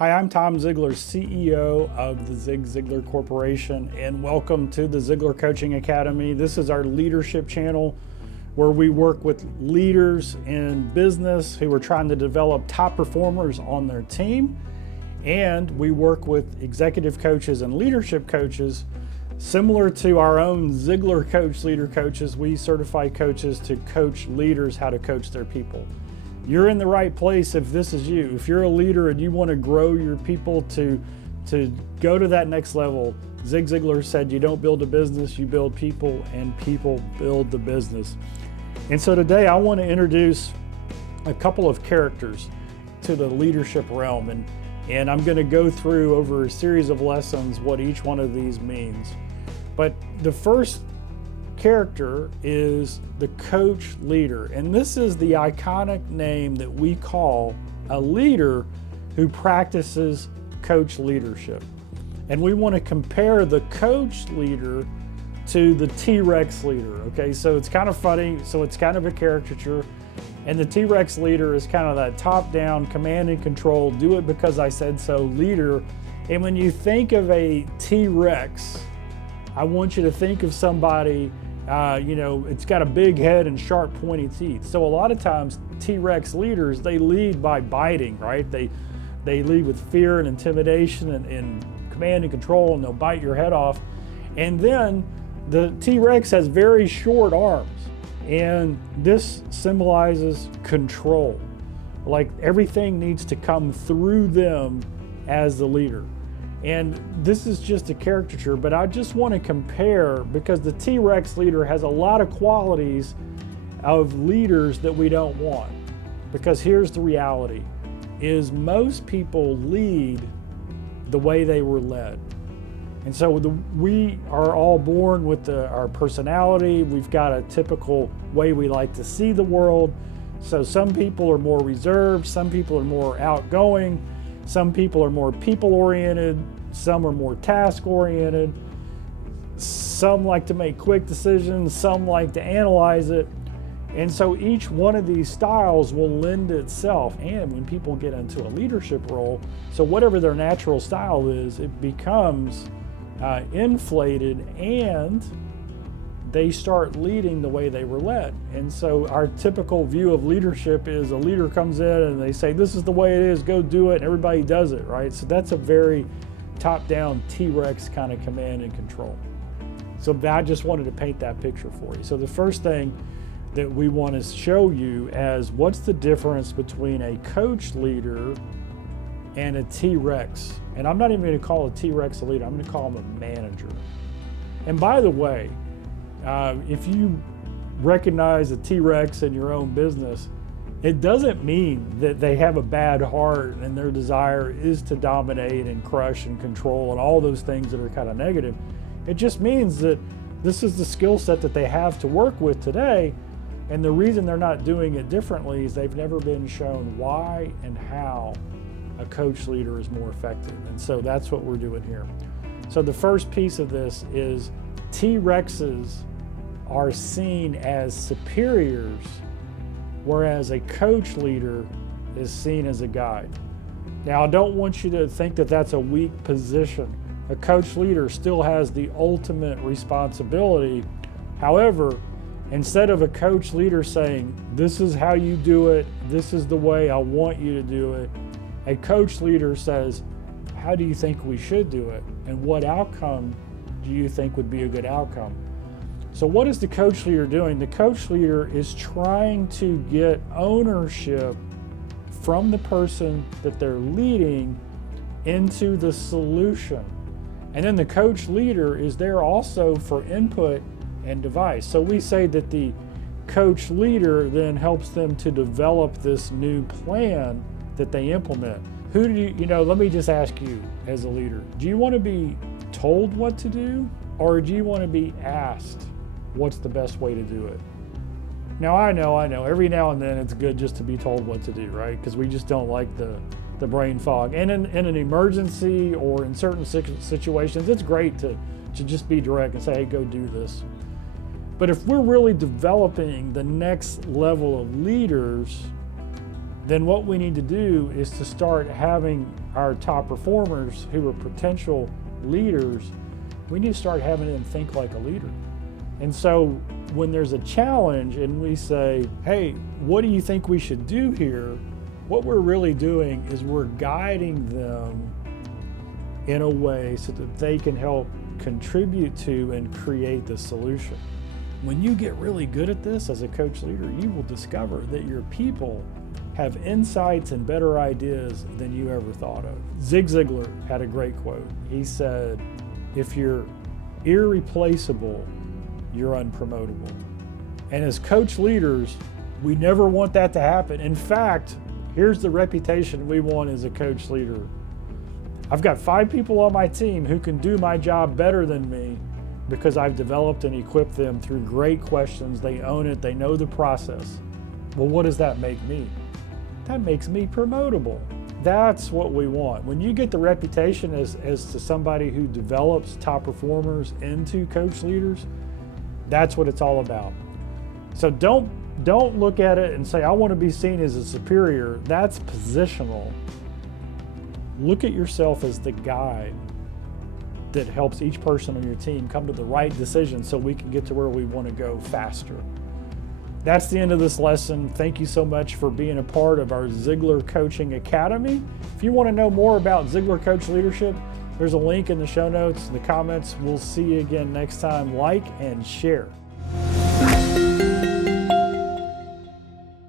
Hi, I'm Tom Ziglar, CEO of the Zig Ziglar Corporation, and welcome to the Ziglar Coaching Academy. This is our leadership channel where we work with leaders in business who are trying to develop top performers on their team. And we work with executive coaches and leadership coaches. Similar to our own Ziglar Coach Leader Coaches, we certify coaches to coach leaders how to coach their people. You're in the right place if this is you. If you're a leader and you want to grow your people to go to that next level, Zig Ziglar said you don't build a business, you build people, and people build the business. And so today I want to introduce a couple of characters to the leadership realm, and I'm going to go through over a series of lessons what each one of these means. But the first character is the coach leader, and this is the iconic name that we call a leader who practices coach leadership. And we want to compare the coach leader to the T-Rex leader. Okay, so it's kind of funny, so it's kind of a caricature, and the T-Rex leader is kind of that top-down command and control, do it because I said so leader. And when you think of a T-Rex, I want you to think of somebody it's got a big head and sharp pointy teeth. So a lot of times T-Rex leaders, they lead by biting, right? They lead with fear and intimidation and command and control, and they'll bite your head off. And then the T-Rex has very short arms, and this symbolizes control. Like everything needs to come through them as the leader. And this is just a caricature, but I just want to compare, because the T-Rex leader has a lot of qualities of leaders that we don't want. Because here's the reality, is most people lead the way they were led. And so we are all born with our personality. We've got a typical way we like to see the world. So some people are more reserved, some people are more outgoing, some people are more people-oriented, some are more task-oriented, some like to make quick decisions, some like to analyze it. And so each one of these styles will lend itself, and when people get into a leadership role, so whatever their natural style is, it becomes inflated, and they start leading the way they were led. And so our typical view of leadership is a leader comes in and they say, this is the way it is, go do it, and everybody does it, right? So that's a very top-down T-Rex kind of command and control. So I just wanted to paint that picture for you. So the first thing that we want to show you as what's the difference between a coach leader and a T-Rex. And I'm not even going to call a T-Rex a leader, I'm going to call him a manager. And by the way, if you recognize a T-Rex in your own business, it doesn't mean that they have a bad heart and their desire is to dominate and crush and control and all those things that are kind of negative. It just means that this is the skill set that they have to work with today, and the reason they're not doing it differently is they've never been shown why and how a coach leader is more effective. And so that's what we're doing here. So the first piece of this is T-Rexes are seen as superiors, whereas a coach leader is seen as a guide. Now, I don't want you to think that that's a weak position. A coach leader still has the ultimate responsibility. However, instead of a coach leader saying, this is how you do it, this is the way I want you to do it, a coach leader says, how do you think we should do it? And what outcome do you think would be a good outcome? So what is the coach leader doing? The coach leader is trying to get ownership from the person that they're leading into the solution. And then the coach leader is there also for input and advice. So we say that the coach leader then helps them to develop this new plan that they implement. Who do you let me just ask you as a leader, do you want to be told what to do, or do you want to be asked what's the best way to do it? Now, I know, every now and then it's good just to be told what to do, right? Because we just don't like the brain fog. And in an emergency or in certain situations, it's great to just be direct and say, hey, go do this. But if we're really developing the next level of leaders, then what we need to do is to start having our top performers who are potential leaders, we need to start having them think like a leader. And so when there's a challenge and we say, hey, what do you think we should do here? What we're really doing is we're guiding them in a way so that they can help contribute to and create the solution. When you get really good at this as a coach leader, you will discover that your people have insights and better ideas than you ever thought of. Zig Ziglar had a great quote. He said, if you're irreplaceable, you're unpromotable. And as coach leaders, we never want that to happen. In fact, here's the reputation we want as a coach leader. I've got 5 people on my team who can do my job better than me because I've developed and equipped them through great questions. They own it, they know the process. Well, what does that make me? That makes me promotable. That's what we want. When you get the reputation as to somebody who develops top performers into coach leaders, that's what it's all about. So don't look at it and say, I want to be seen as a superior. That's positional. Look at yourself as the guide that helps each person on your team come to the right decision so we can get to where we want to go faster. That's the end of this lesson. Thank you so much for being a part of our Ziglar Coaching Academy. If you want to know more about Ziglar Coach Leadership, there's a link in the show notes, in the comments. We'll see you again next time. Like and share.